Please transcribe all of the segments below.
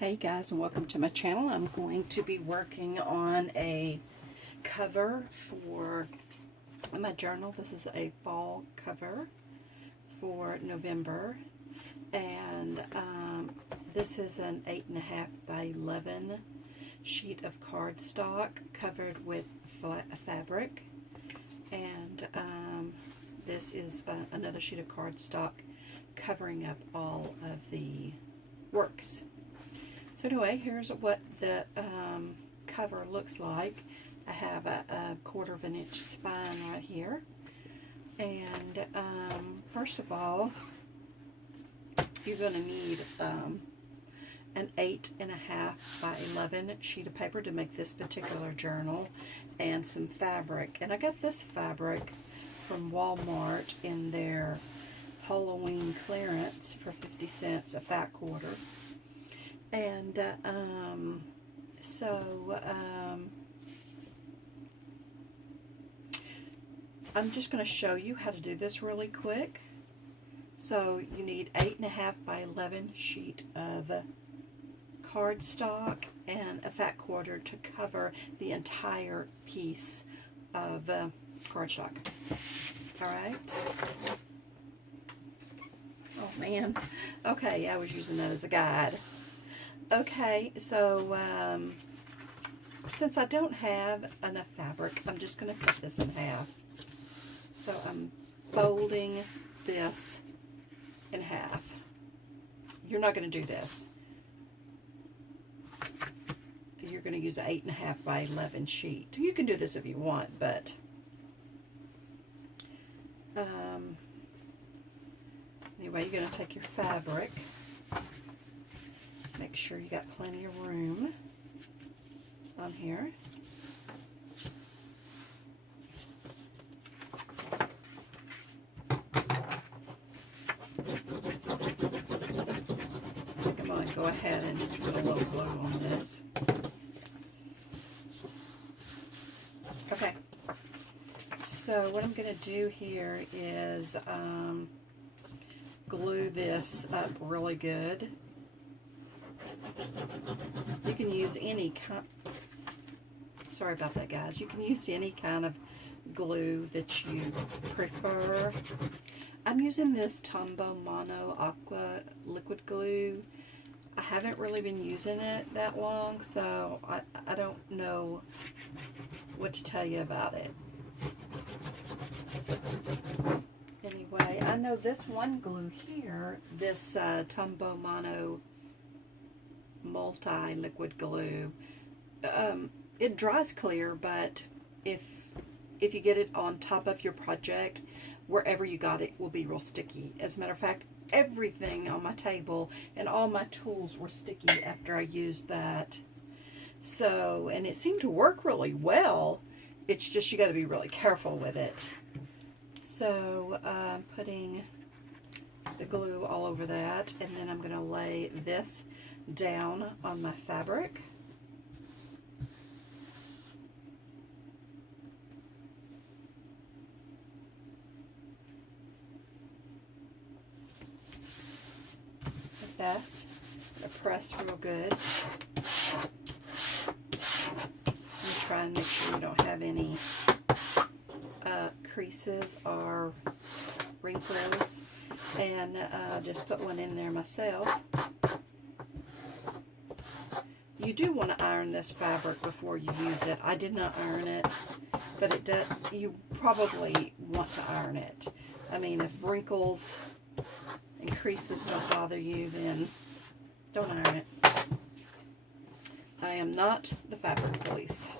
Hey guys, and welcome to my channel. I'm going to be working on a cover for my journal. This is a fall cover for November, and this is an 8.5 by 11 sheet of cardstock covered with fabric, and this is another sheet of cardstock covering up all of the works. So anyway, here's what the cover looks like. I have a 1/4 of an inch spine right here. And first of all, you're going to need an 8.5 by 11 sheet of paper to make this particular journal, and some fabric. And I got this fabric from Walmart in their Halloween clearance for 50 cents, a fat quarter. And I'm just going to show you how to do this really quick. So you need 8.5 by 11 sheet of cardstock and a fat quarter to cover the entire piece of cardstock. All right. Oh man. Okay, I was using that as a guide. Okay, so since I don't have enough fabric, I'm just going to cut this in half. So I'm folding this in half. You're not going to do this. You're going to use an 8.5 by 11 sheet. You can do this if you want, but anyway, you're going to take your fabric. Make sure you got plenty of room on here. I think I'm going to go ahead and put a little glue on this. Okay, so what I'm going to do here is glue this up really good. You can use any kind, sorry about that guys, you can use any kind of glue that you prefer. I'm using this Tombow Mono Aqua liquid glue. I haven't really been using it that long, so I don't know what to tell you about it. Anyway, I know this one glue here, this Tombow Mono multi-liquid glue, it dries clear, but if you get it on top of your project, wherever you got it will be real sticky. As a matter of fact, everything on my table and all my tools were sticky after I used that. So, and it seemed to work really well. It's just you got to be really careful with it. So I'm putting the glue all over that, and then I'm going to lay this down on my fabric. Like this. Press real good. And try and make sure you don't have any creases or wrinkles. And just put one in there myself. You do want to iron this fabric before you use it. I did not iron it, but it does. You probably want to iron it. I mean, if wrinkles and creases don't bother you, then don't iron it. I am not the fabric police.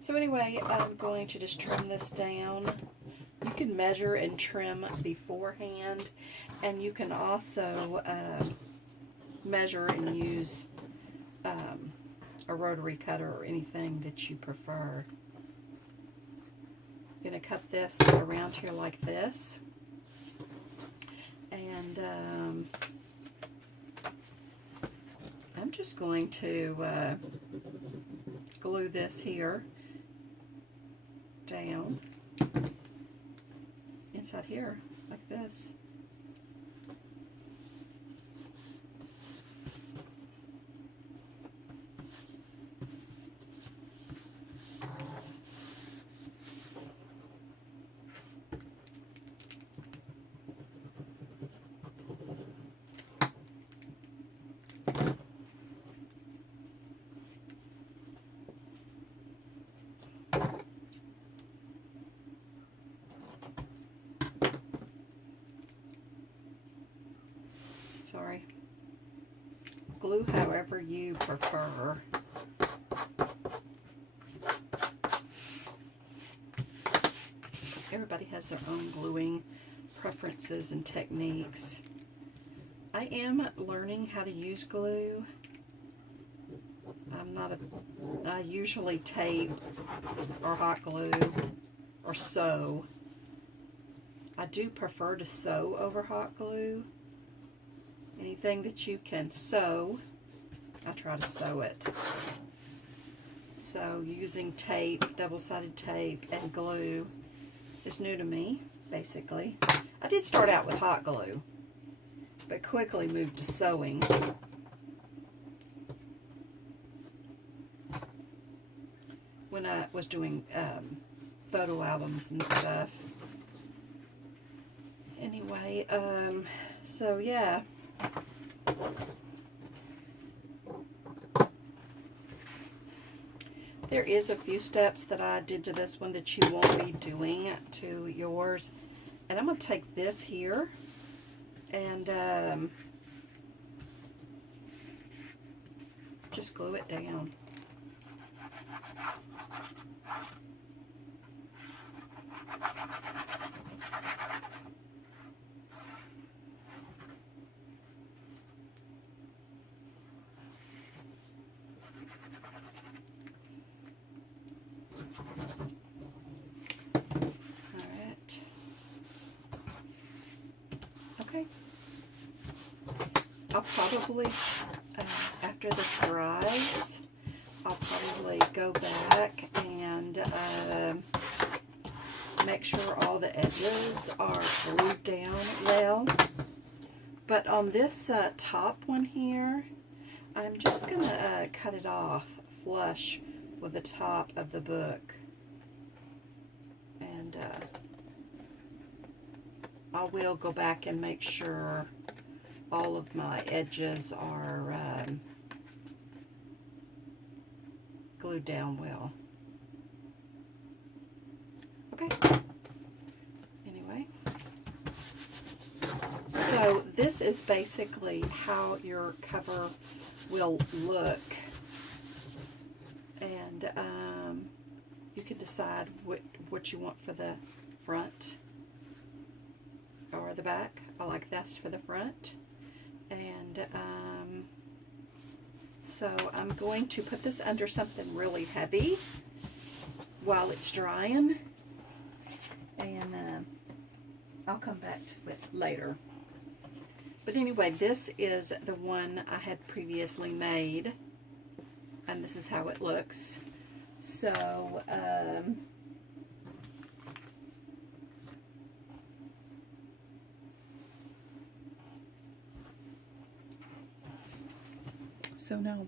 So anyway, I'm going to just trim this down. You can measure and trim beforehand, and you can also measure and use a rotary cutter or anything that you prefer. I'm going to cut this around here like this, and I'm just going to glue this here down inside here like this. Sorry. Glue however you prefer. Everybody has their own gluing preferences and techniques. I am learning how to use glue. I usually tape or hot glue or sew. I do prefer to sew over hot glue. Anything that you can sew, I try to sew it. So using tape, double-sided tape, and glue is new to me, basically. I did start out with hot glue, but quickly moved to sewing. When I was doing photo albums and stuff. Anyway, so yeah. There is a few steps that I did to this one that you won't be doing to yours. And I'm going to take this here and just glue it down. Okay. I'll probably, after this dries, I'll probably go back and make sure all the edges are glued down well. But on this top one here, I'm just going to cut it off flush with the top of the book. And I will go back and make sure all of my edges are glued down well. Okay. Anyway. So this is basically how your cover will look. And you can decide what you want for the front or the back. I like this for the front. And so I'm going to put this under something really heavy while it's drying. And I'll come back to it later. But anyway, this is the one I had previously made. And this is how it looks. So, now.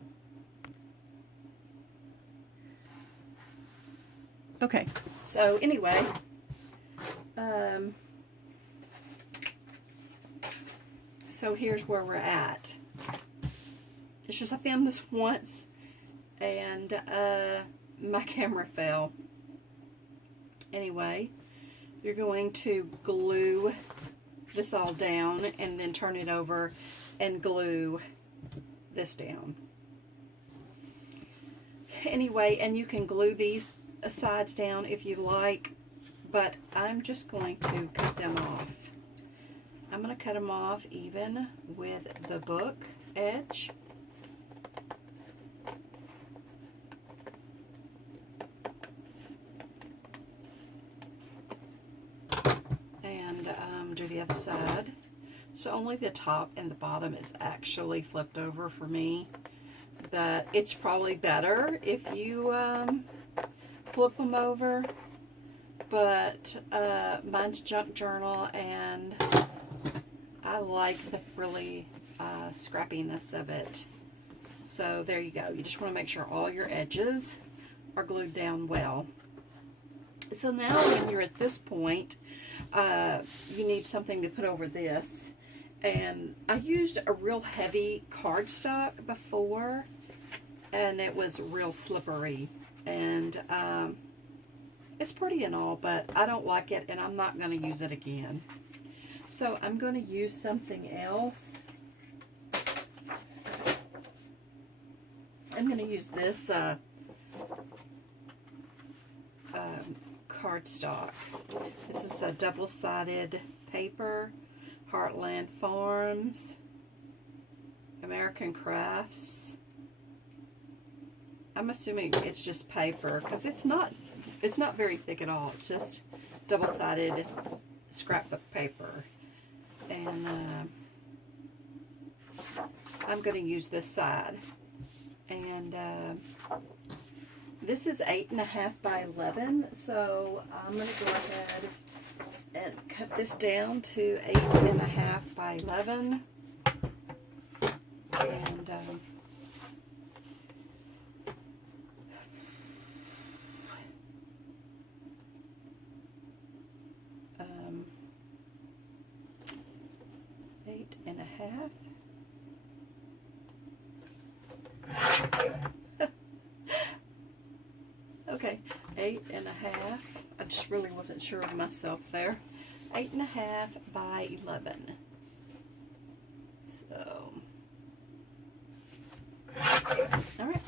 Okay, so anyway, so here's where we're at. It's just I filmed this once and my camera fell. Anyway, you're going to glue this all down and then turn it over and glue this down. Anyway, and you can glue these sides down if you like, but I'm just going to cut them off. I'm going to cut them off even with the book edge. And do the other side. So only the top and the bottom is actually flipped over for me, but it's probably better if you flip them over. But mine's junk journal, and I like the frilly scrappiness of it. So there you go. You just want to make sure all your edges are glued down well. So now when you're at this point, you need something to put over this. And I used a real heavy cardstock before, and it was real slippery. And it's pretty and all, but I don't like it, and I'm not going to use it again. So I'm going to use something else. I'm going to use this cardstock. This is a double-sided paper, Heartland Farms, American Crafts. I'm assuming it's just paper because it's not very thick at all. It's just double-sided scrapbook paper. And I'm going to use this side. And this is 8.5 by 11, so I'm going to go ahead and cut this down to 8.5 by 11. And 8.5. Okay, 8.5. I just really wasn't sure of myself there. 8.5 by 11. So, all right.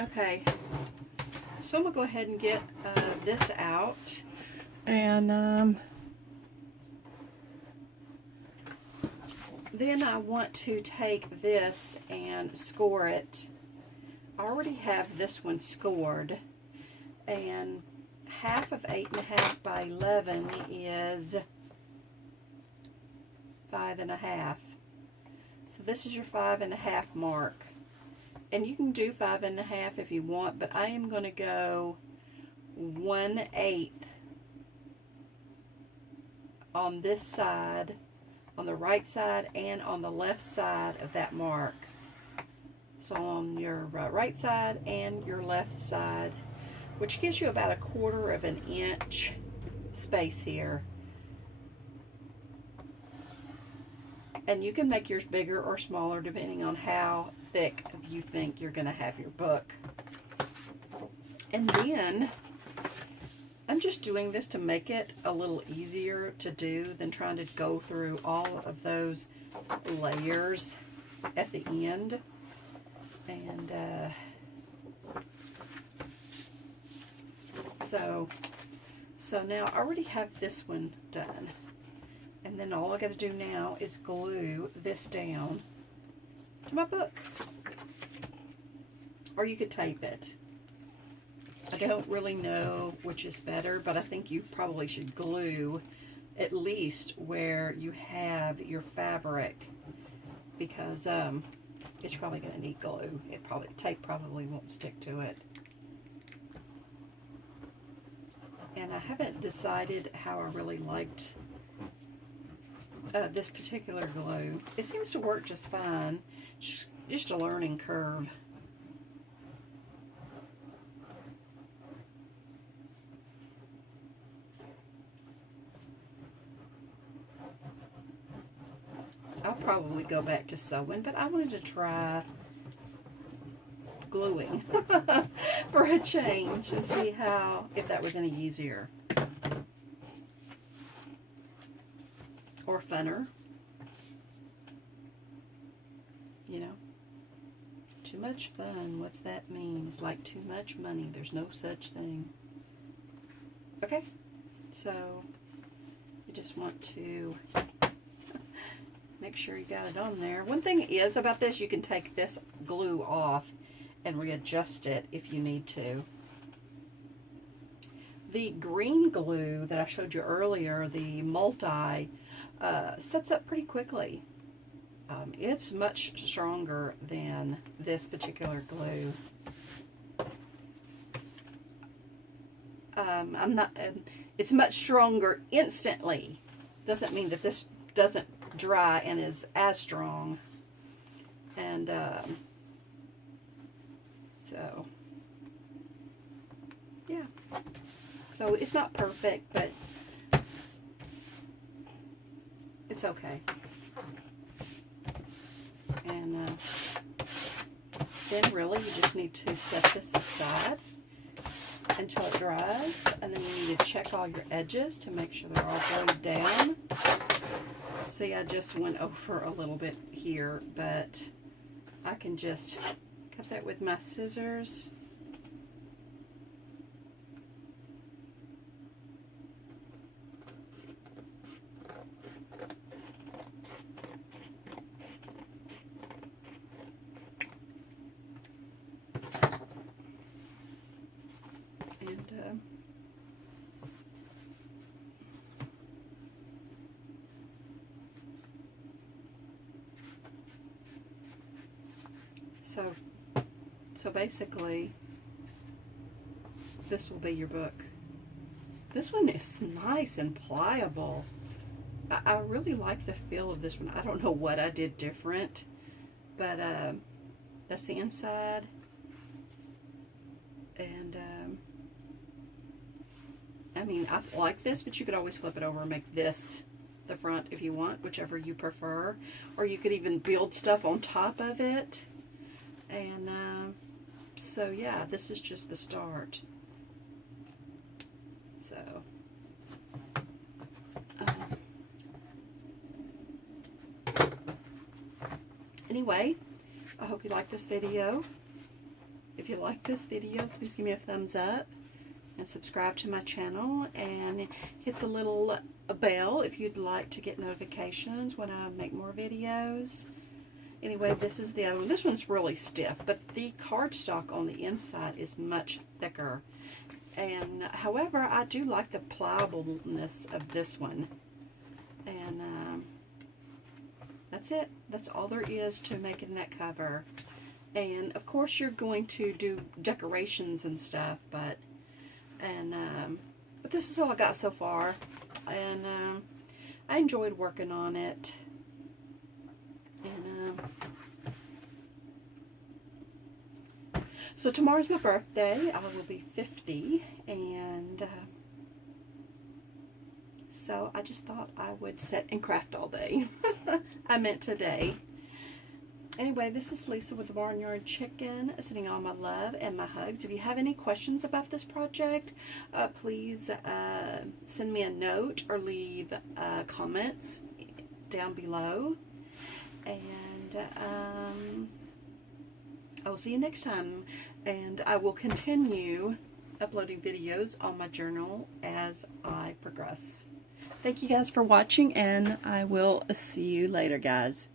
Okay, so I'm gonna go ahead and get this out, and then I want to take this and score it. I already have this one scored, and half of 8.5 by 11 is 5.5. So this is your 5.5 mark. And you can do 5.5 if you want, but I am going to go 1/8 on this side, on the right side and on the left side of that mark. So on your right side and your left side, which gives you about 1/4 of an inch space here. And you can make yours bigger or smaller depending on how thick you think you're going to have your book. And then I'm just doing this to make it a little easier to do than trying to go through all of those layers at the end. And so now I already have this one done. And then all I got to do now is glue this down to my book. Or you could tape it. I don't really know which is better, but I think you probably should glue at least where you have your fabric, because it's probably going to need glue. Tape probably won't stick to it. And I haven't decided how I really liked this particular glue. It seems to work just fine. Just a learning curve. I'll probably go back to sewing, but I wanted to try gluing for a change and see if that was any easier or funner. You know, too much fun. What's that mean? It's like too much money. There's no such thing. Okay, so you just want to make sure you got it on there. One thing is about this, you can take this glue off and readjust it if you need to. The green glue that I showed you earlier, the multi, sets up pretty quickly. It's much stronger than this particular glue. It's much stronger instantly. Doesn't mean that this doesn't dry and is as strong. And so yeah, so it's not perfect, but it's okay. And then really you just need to set this aside until it dries, and then you need to check all your edges to make sure they're all glued down. See, I just went over a little bit here, but I can just cut that with my scissors. And so basically, this will be your book. This one is nice and pliable. I really like the feel of this one. I don't know what I did different, but that's the inside. And I mean, I like this, but you could always flip it over and make this the front if you want, whichever you prefer. Or you could even build stuff on top of it. And so yeah, this is just the start. So anyway, I hope you like this video. If you like this video, please give me a thumbs up and subscribe to my channel and hit the little bell if you'd like to get notifications when I make more videos. Anyway, this is the other one. This one's really stiff, but the cardstock on the inside is much thicker. And however, I do like the pliableness of this one. And that's it. That's all there is to making that cover. And of course, you're going to do decorations and stuff, but this is all I got so far. And I enjoyed working on it. And so tomorrow's my birthday. I will be 50, and so I just thought I would sit and craft all day. I meant today. Anyway, this is Lisa with the Barnyard Chicken, sending all my love and my hugs. If you have any questions about this project, please send me a note or leave comments down below. And I will see you next time. And I will continue uploading videos on my journal as I progress. Thank you guys for watching, and I will see you later, guys.